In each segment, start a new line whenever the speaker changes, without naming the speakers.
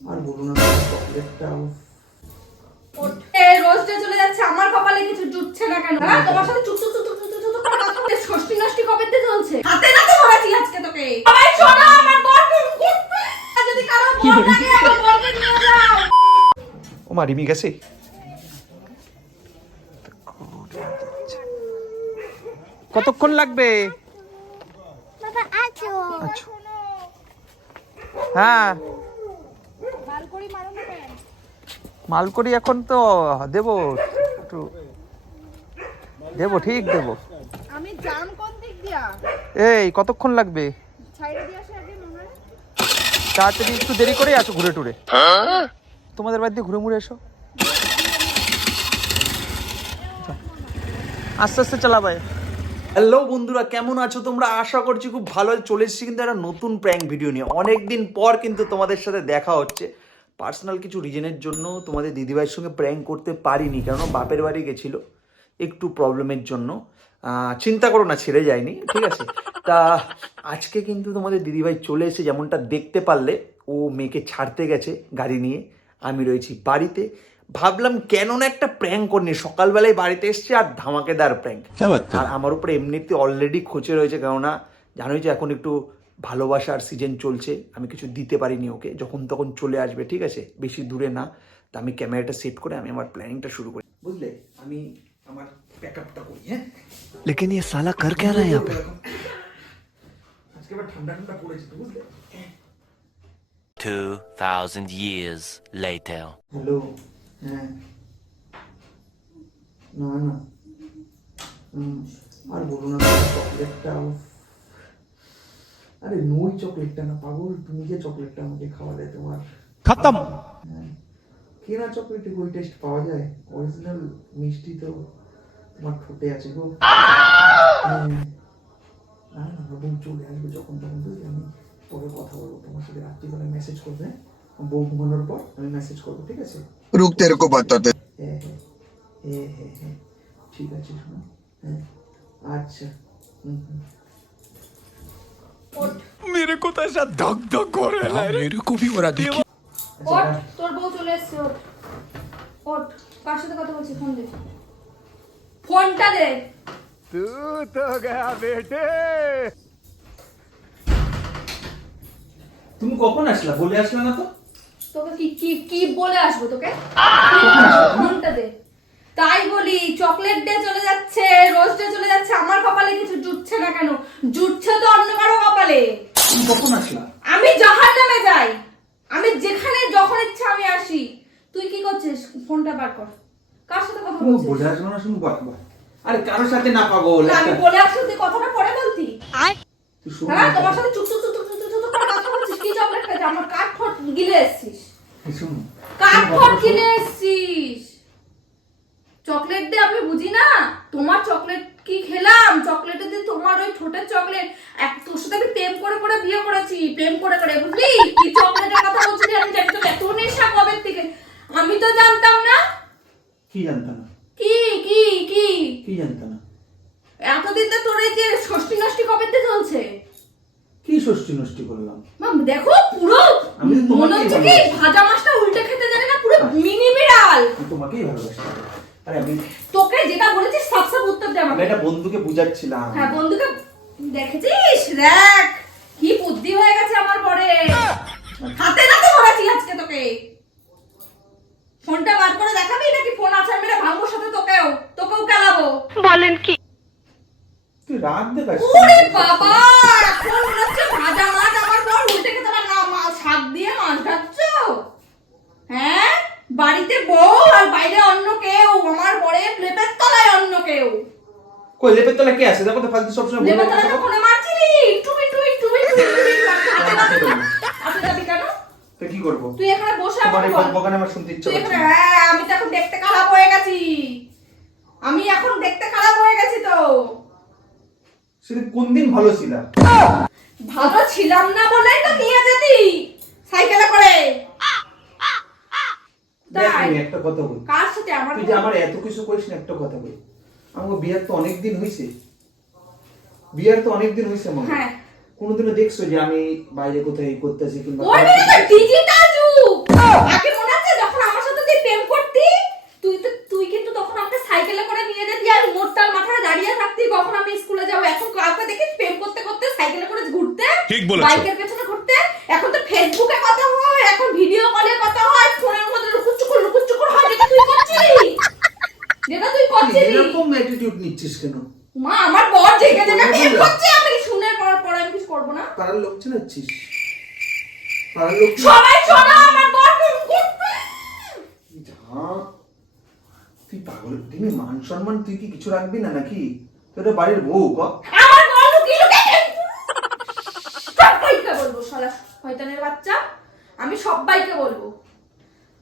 আর বলুন না
রোজটা চলে যাচ্ছে আমার কপালে কিছু জুটছে না কেন হ্যাঁ তোমার সাথে চুপ চুপ চুপ চুপ চুপ চুপ করে কথা বলতে ষষ্ঠী নষ্টি কবে চলছে হাতে নাতে ধরেছি আজকে তোকে সবাই শোনো আমার যদি কারও বর লাগে আমার বরকে নিয়ে যাও
ও মা রিমি গেছে কতক্ষণ লাগবে
বাবা আছো
আচ্ছা হ্যাঁ মালকড়ি এখন তো দেবো একটু দেবো ঠিক দেবো।
আমি জান কোন দিক দিয়া?
এই কতক্ষণ লাগবে?
ছাইড়ে দিয়ে আসে আগে মনে হয়
তাড়াতাড়ি একটু দেরি করে আসো ঘুরে টুরে। তোমাদের বাড়িতে ঘুরে মুড়ে এসো। আস্তে আস্তে চালা ভাই হ্যালো বন্ধুরা কেমন আছো তোমরা? আশা করছি খুব ভালো চলে এসেছি। কিন্তু একটা নতুন প্র্যাঙ্ক ভিডিও নিয়ে। অনেক দিন পর কিন্তু তোমাদের সাথে দেখা হচ্ছে। পার্সোনাল কিছু রিজনের জন্য তোমাদের দিদিভাইয়ের সঙ্গে প্র্যাঙ্ক করতে পারিনি কারণ বাপের বাড়ি গেছিল একটু প্রবলেমের জন্য। চিন্তা করো না ছেড়ে যায়নি ঠিক আছে? তা আজকে কিন্তু তোমাদের দিদিভাই চলে এসে যেমনটা দেখতে পারলে। ও মেয়েকে ছাড়তে গেছে গাড়ি নিয়ে আমি রয়েছি বাড়িতে। ভাবলাম কেন না একটা প্র্যাঙ্ক করনি সকালবেলায় বাড়িতে এসছে আর ধামাকেদার প্র্যাঙ্ক আর আমার উপরে এমনিতে অলরেডি খোঁচে রয়েছে কেননা জানোই যে এখন একটু ভালোবাসার সিজন চলছে আমি কিছু দিতে পারিনি ওকে যখন তখন চলে আসবে ঠিক আছে বেশি দূরে না তা আমি ক্যামেরাটা সেট করে আমি আমার প্ল্যানিংটা শুরু করি বুঝলে আমি আমার প্যাকআপটা করি হ্যাঁ
लेकिन ये साला कर क्या रहा है यहाँ पे
আজকে আবার ঠান্ডা ঠান্ডা পড়েছে তো বুঝলে
2,000 years later.
হ্যালো হ্যাঁ না না হুম, আর বলো না চকলেটটা আরে নই চকলেটটা না পাগল তুমি যে চকলেটটা আমাকে খাওয়ালে তোমার।
খতম!
হ্যাঁ। কেনা চকলেটে ওই টেস্ট পাওয়া যায়? অরিজিনাল মিষ্টি তো তোমার ঠোঁটে আছে গো। হ্যাঁ। না না বউ চলে আসবে যখন তখন তুই আমি পরে কথা বলব তোমার সাথে রাত্রিবেলা মেসেজ করবে। বউ ঘুমানোর পর আমি মেসেজ করব ঠিক আছে?
রুক তেরে কো বাত
হ্যাঁ হ্যাঁ হ্যাঁ ঠিক আছে শোনো। হ্যাঁ আচ্ছা। হুম হুম।
मेरे को तो ऐसा धक धक हो रहा है मेरे को भी हो रहा देखिए
আচ্ছা
ওঠ
রাখ।
তোর বউ চলে এসছে ওঠ ওঠ কার সাথে কথা বলছিস ফোন দে ফোনটা দে
तू तो गया बेटे
তুমি কখন আসলা বলে আসলা না তো
তোকে কি কি কি বলে আসবো তোকে ফোনটা দে তাই বলি চকলেট ডে চলে যাচ্ছে রোজ ডে চলে যাচ্ছে আমার কপালে কিছু জুটছে না কেন? জুটছে তো অন্য কারও কপালে।
কখন আসলা
আমি জাহার নামে যাই। আমি যেখানে যখন ইচ্ছা আমি আসি। তুই কি করছিস? ফোনটা বার কর। কার সাথে কথা বলছিস?
বলে আসলো না শুনু বাক বাক আরে কারোর সাথে না পাগল
আমি বলে আসলে তুই কথাটা পরে বলতি।
তুই শোন
হ্যাঁ তোমার সাথে চুপ চুপ চুপ চুপ চুপ চুপ করে কথা বলছিস? কি চকলেট আমার কাঠ ঠোঁট গিলে এসছিস।
শোন।
কাঠ
কথা
গিলে। এসছিস। চকলেট দিয়ে আমি বুঝি না। তোমার চকলেট কি খেলাম? চকলেটে দিয়ে তোমার ওই ঠোঁটের চকলেট এক তোর সাথে আমি প্রেম করে করে বিয়ে করেছি প্রেম করে করে। বুঝলি? কি চকলেটের কথা বলছিস আমি জানি তো এত নেশা কবে থেকে? আমি তো জানতাম না।
কি জানতা না
কি কি কি?
কি জানতা না
এতদিন তো তোর এই যে ষষ্ঠী নষ্টি কবে থেকে চলছে?
কি ষষ্ঠী নষ্টি করলাম?
মাম দেখো পুরো
আমি তো
মনে হচ্ছে কি ভাজা মাছটা উল্টে খেতে জানে না পুরো মিনি বিড়াল।
তোমাকেই ভালোবাসি। আরে আমি
তোকে যেটা বলেছিস সব সব উত্তর দে আমাকে।
একটা বন্ধুকে বুঝাচ্ছিলাম।
হ্যাঁ বন্ধুকে দেখেছিস? দেখ কি বুদ্ধি হয়ে গেছে আমার পরে। হাতে নাতে ধরেছি আজকে তোকে। ফোনটা বার করে দেখাবি নাকি ফোন আছে? মেরে ভাঙবো সাথে তোকেও তোকেও কেলাবো।
তুই রাগ দেখাস
ওরে বাবা এখন হচ্ছে ভাজা মাছ আমার পর উল্টে খেতে পারে। না মা- শাক দিয়ে মাছ ভাজছ? হ্যাঁ? বাড়িতে বউ আর বাইরে অন্য কেউ আমার পরে প্লেটের তলায় অন্য কেউ
কই লেপের তলা কে আছে দেখো তো ফালতু সবসময় বলে
লেবার তলায় তো ফোনে মারছিলি টুই টুই টুই টুই টুই হাতে নাতে না হাতে যাবি কেন
তো কি করব
তুই এখানে বসে
এই
বল।
আমার শুনতে ইচ্ছা করছে
হ্যাঁ আমি তো এখন দেখতে খারাপ হয়ে গেছি আমি এখন দেখতে খারাপ হয়ে গেছি তো
সেদিন কোন দিন ভালো ছিলাম
ভালো ছিলাম না বলেই তো নিয়ে যেতি সাইকেলে করে তাই?
একটা কথা বলি
কার সাথে আমার
তুই যে আমার এত কিছু করিস না একটা কথা বলি আমার বিয়ার তো অনেক দিন হইছে। বিয়ার তো অনেক দিন হইছে মা
হ্যাঁ।
কোনদিনও দেখছ যে আমি বাইরে কোথায় করতেছি কিংবা
ওই তো ডিজিটাল যুগ! আগে
মনে
আছে যখন আমার সাথে তুই প্রেম করতি তুই তো তুই কিন্তু তখন আমাকে সাইকেলে করে নিয়ে যেতি আর মোরতাল মাথায় দাঁড়িয়ে থাকতি কখন আমি স্কুলে যাব। এখন কাউকে দেখি প্রেম করতে করতে সাইকেলে করে ঘুরতে? ঠিক বলেছ। বাইকের
অ্যাটিটিউড নিচ্ছিস কেন?
মা আমার বর জেগে জেগে
বললা?
করছে আমি শুনে পর পর আমি কিছু করব না।
পাড়ার লোক চেনাচ্ছিস? পাড়ার লোক
সবাই শোনো আমার বর
তুই পাগল তুমি মান সম্মান তুই কি কিছু রাখবি না নাকি? তোর বাড়ির বউ ক?
আমার বর লুকিয়ে লুকিয়ে সবাইকে বলব শালা শয়তানের বাচ্চা। আমি সবাইকে বলব।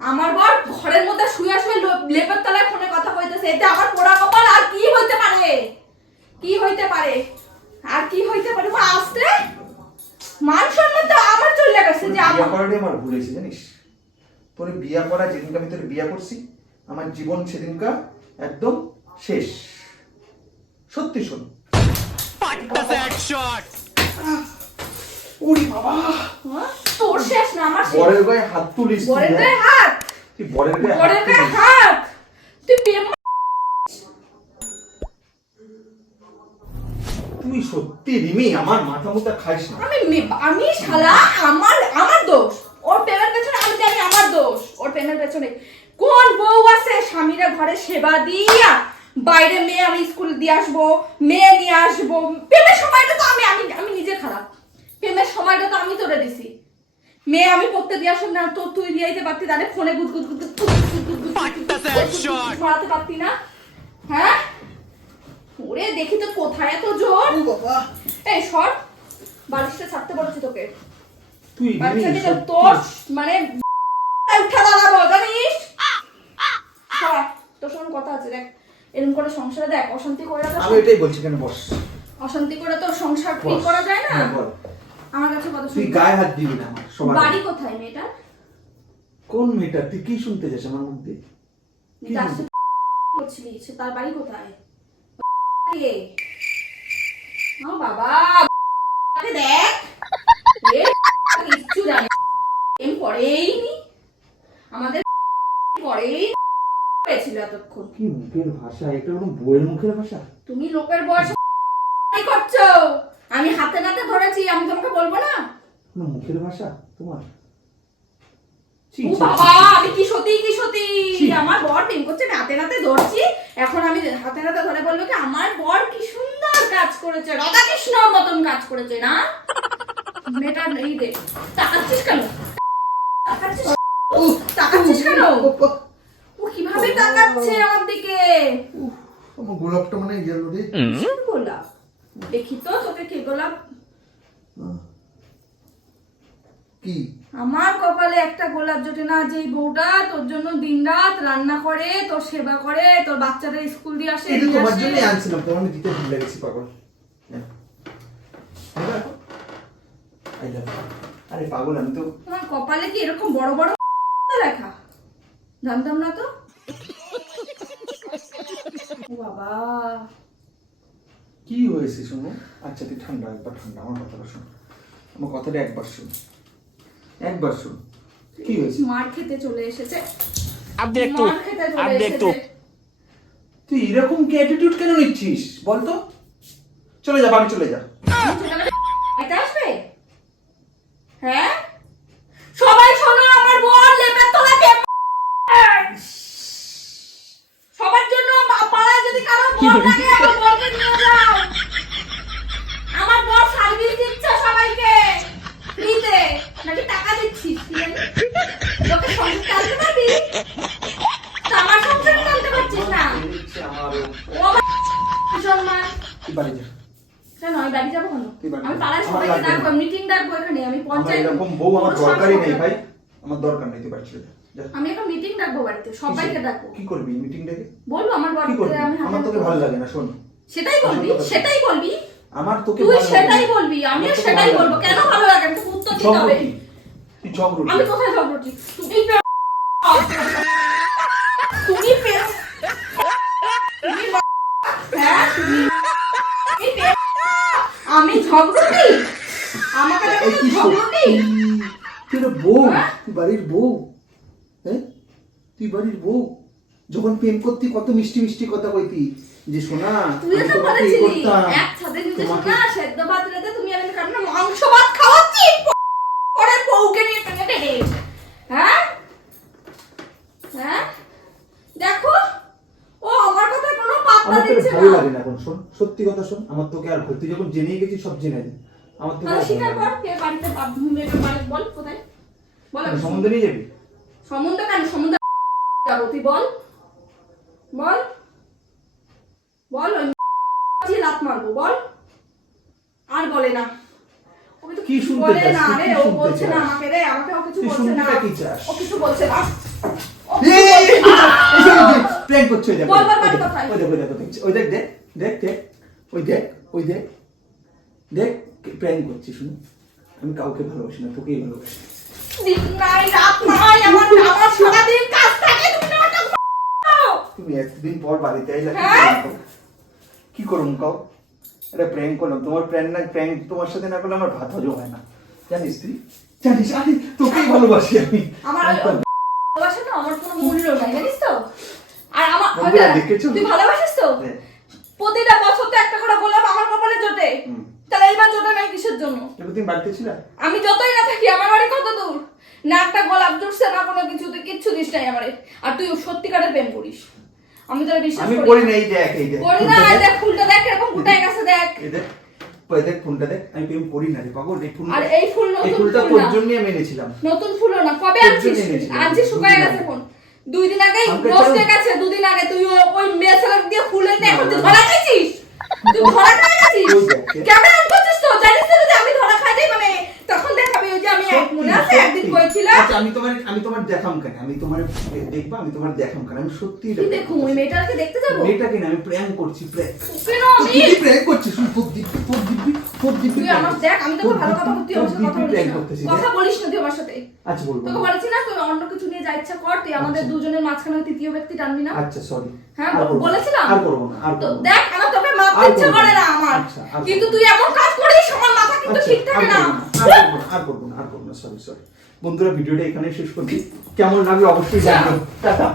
আমার বর ঘরের মধ্যে শুয়ে শুয়ে লেপের তলায় ফোনে কথা কইতেছে এতে আমার পোড়া কপাল আর কি হইতে পারে? কি হইতে পারে? আর কি হইতে পারে? মা আসতে মান সম্মান তো আমার চলে গেছে যে
বিয়া
আমার
করাটাই আমার ভুল হয়েছে জানিস? তোর বিয়া করা যেদিনকে আমি তোর বিয়া করছি আমার জীবন সেদিনকা একদম শেষ। সত্যি শোন। ওরে বাবা।
হ্যাঁ? তোর শেষ না আমার
বরের গায়ে হাত তুলিস
বরের? গায়ে হাত।
তুই বরের গায়ে
বরের গায়ে হাত। তুই প্রেম
তুই সত্যি রিমি আমার মাথা মুথা খাইস না।
আমি আমি শালা আমার আমার দোষ। ওর প্রেমের পেছনে আমি জানি আমার দোষ। ওর প্রেমের পেছনে কোন বউ আছে? স্বামীরা ঘরে সেবা দিয়া বাইরে মেয়ে আমি স্কুল দিয়ে আসব মেয়ে নিয়ে আসব। প্রেমের সময়টা তো আমি আমি আমি নিজে খারাপ। প্রেমের সময়টা তো আমি তোরে দিছি। মেয়ে আমি পড়তে দেওয়ার না তোর তুই দিয়ে দিতে পারতি তাহলে ফোনে গুদ গুদ গুদ পারতি না হ্যাঁ ওরে দেখি তো কোথায় এত জোর এই সর বালিশটা ছাড়তে বলছি তোকে তোর মানে উঠা দাঁড়াবো জানিস তোর সঙ্গে কথা আছে দেখ এরকম করে সংসারে দেখ অশান্তি করে
আমি এটাই বলছি কেন বস
অশান্তি করে তো সংসার ঠিক করা যায় না আমার কাছে কথা
তুই গায়ে হাত দিবি না আমার সবার
বাড়ি কোথায়
কোন মেয়েটা? তুই কি শুনতে চাস আমার মুখ দিয়ে কি
যার সাথে করছিলি সে তার বাড়ি কোথায়? কে? ও বাবা দেখ? এ কিচ্ছু জানে এম পড়েই নি। আমাদের পড়েই হয়েছিল এতক্ষণ।
কি মুখের ভাষা? এটা কোনো বইয়ের মুখের ভাষা?
তুমি লোকের বয়স করছ। আমি হাতে নাতে ধরেছি আমি তোমাকে বলব না?
মুখের ভাষা তোমার।
বাবা আমি কি কি আমার বর প্রেম করছে আমি হাতে নাতে ধরছি এখন আমি হাতে নাতে ধরে বলব কি আমার বর কি সুন্দর কাজ করেছে রাধা মতন কাজ করেছে না? মেয়েটা এই দে তাকাচ্ছিস কেন? তাকাচ্ছিস? কেন? ও কীভাবে তাকাচ্ছে আমার দিকে?
গোলাপটা মানে গেল রে।
গোলাপ দেখি তো তোকে কে গোলাপ?
কি?
আমার কপালে একটা গোলাপ জোটে না যেই বউটা তোর জন্য দিনরাত রান্না করে তোর সেবা করে তোর বাচ্চাদের স্কুল দিয়ে আসে
এটা তোমার
আসে।
জন্যই আনছিলাম তোমার দিতে ভুলে গেছি পাগল। you. আরে পাগল আমি তো
তোমার কপালে কি এরকম বড় বড় লেখা? জানতাম না তো? বাবা।
কি হয়েছে শুনো? আচ্ছা তুই ঠান্ডা একবার ঠান্ডা আমার কথাটা শোন। আমার কথাটা একবার শুনো। একবার শুনো। কি হয়েছে?
মার খেতে চলে এসেছে।
আপনি একটু আপনি
একটু
তুই এরকম কি অ্যাটিটিউড কেন নিচ্ছিস? বল তো। চলে যা বাড়ি চলে যা।
এটা আসবে? হ্যাঁ? সবাই শোনো আমার বোন লেপের তলাতে সবার জন্য পাড়ায় যদি কারও বোন লাগে আমার সংসার চালাতে পারছিস না। ও সম্মান
তুই বাড়ি যা।
কেন আমি বাড়ি যাব কেন? আমি
যা।
সবাইকে ডাকবো মিটিং ডাকবো এখানে আমি পঞ্চায়েত
এরকম বউ আমার দরকারই নেই ভাই। আমার দরকার নেই তুই বাড়ি চলে যা। যা।
আমি একটা মিটিং ডাকবো বাড়িতে সবাইকে ডাকবো।
কি করবি মিটিং ডেকে?
বলব আমার
কি
আমি
আমার তোকে ভালো লাগে না শোন।
সেটাই বলবি সেটাই বলবি।
আমার তোকে
তুই সেটাই বলবি আমিও সেটাই বলব। কেন ভালো লাগে আমি উত্তর দিতে হবে।
তুই ঝগড়টি
আমি কোথায় ঝগড়টি তুমি আমি ঝগড়ি আমাকে ঝগড়ি
তুই বউ তুই বাড়ির বউ হ্যাঁ? তুই বাড়ির বউ। যখন প্রেম করতি কত মিষ্টি মিষ্টি কথা কইতি। যে
সোনা
তোমাকে করতাম। তোমাকে
শোন
সত্যি কথা শোন আমার তোকে আর ভর্তি যখন জেনে গেছি সব জেনে দিই আমার তোকে
স্বীকার কর কে বাড়িতে বাপ- মেয়েটার মালিক বল কোথায় বল
না। সম্বন্ধ নিয়ে যাবি
সম্বন্ধ কেন সম্বন্ধ যাব তুই বল বল বল ওই লাত মারবো বল আর বলে না
কি শুনতে
বলে না রে ও বলছে না আমাকে রে আমাকে ও কিছু বলছে না? ও কিছু বলছে না
প্র্যাঙ্ক করছে ওই দেখ
বল, বল,
ওই দেখ, ওই দেখ দেখ দেখ, দেখ ওই দেখ ওই দেখ। দেখ প্র্যাঙ্ক করছি শুনো। আমি কাউকে ভালোবাসি না তোকেই ভালোবাসি।
তুমি
একদিন পর বাড়িতে আইলা কি
হ্যাঁ?
করুম কও? কি করুম কাও এটা প্র্যাঙ্ক করলাম তোমার প্র্যাঙ্ক না প্র্যাঙ্ক তোমার সাথে না করলে আমার ভাত হজম হয় না। জানিস তুই? জানিস? আরে তোকেই ভালোবাসি আমি।
আমার ভালোবাসা আমার কোনো মূল্য নাই জানিস তো? আর আমার? তুই ভালোবাসিস তো?
হ্যাঁ।
প্রতিটা বছর তো একটা করে গোলাপ আমার কপালে জোটে। তাহলে এইবার জোটে নাই কিসের জন্য?
তুমি বাড়িতে ছিল?
আমি যতই না থাকি আমার বাড়ি কত দূর? না একটা গোলাপ জুটছে না কোনো কিছু তুই কিচ্ছু দিস নাই আমারে। আর তুই সত্যিকারের প্রেম করিস। আমি তোরা বিশ্বাস
আমি
করি না।
এই দেখ এই দেখ।
করি না এই দেখ। ফুলটা দেখ এরকম ফুটাই গেছে দেখ।
এই দেখ ওই দেখ ফোনটা দেখ। আমি প্রেম করি না রে পাগল এই ফুল
আর এই ফুল
এই
নতুন
ফুলটা
ফুল
তোর
না।
আমি এনেছিলাম।
নতুন ফুলও না কবে আনছিস?
জন্য
শুকায় গেছে
আগে।
নষ্ট গেছে দুদিন আগে তুই ওই মেয়ে ছেলে দিয়ে ফুল এখন তুই। ধরা খাইছিস? তুই ধরা খাই গেছিস
দেখ, দেখ।
অন করছিস তো? জানিস তো যে আমি ধরা খাই যাই মানে তখন দেখাবি ওই যে আমি এক মনে আছে? একদিন কইছিলাম
আচ্ছা আমি তোমার আমি তোমার দেখাম কেন? আমি তোমার দেখবা? আমি তোমার দেখাম কেন? আমি সত্যি
কি দেখুন ওই মেয়েটাকে দেখতে যাব?
মেয়েটাকে না আমি প্র্যাঙ্ক করছি প্র্যাঙ্ক
কেন আমি?
কি প্র্যাঙ্ক করছিস?
তুই আমার দেখ আমি তোকে ভালো কথা বলতে আমার সাথে কথা বলিস না। কথা বলিস না তুই আমার সাথে।
আচ্ছা বলব।
তোকে বলেছি না তুই অন্য কিছু নিয়ে যা ইচ্ছা কর তুই আমাদের
আচ্ছা।
দুজনের মাঝখানে তৃতীয় ব্যক্তি টানবি না।
আচ্ছা সরি
হ্যাঁ বলেছিলাম।
আর করব না আর
তো দেখ আমার তোকে মারতে
আর
করে
না।
না আমার।
আচ্ছা,
কিন্তু তুই এমন কাজ করিস আমার মাথা কিন্তু
আচ্ছা,
ঠিক থাকে
না। আর করব না আর করব না আর করব না সরি সরি বন্ধুরা ভিডিওটা এখানে শেষ করছি। কেমন লাগবে অবশ্যই জানাবেন টাটা।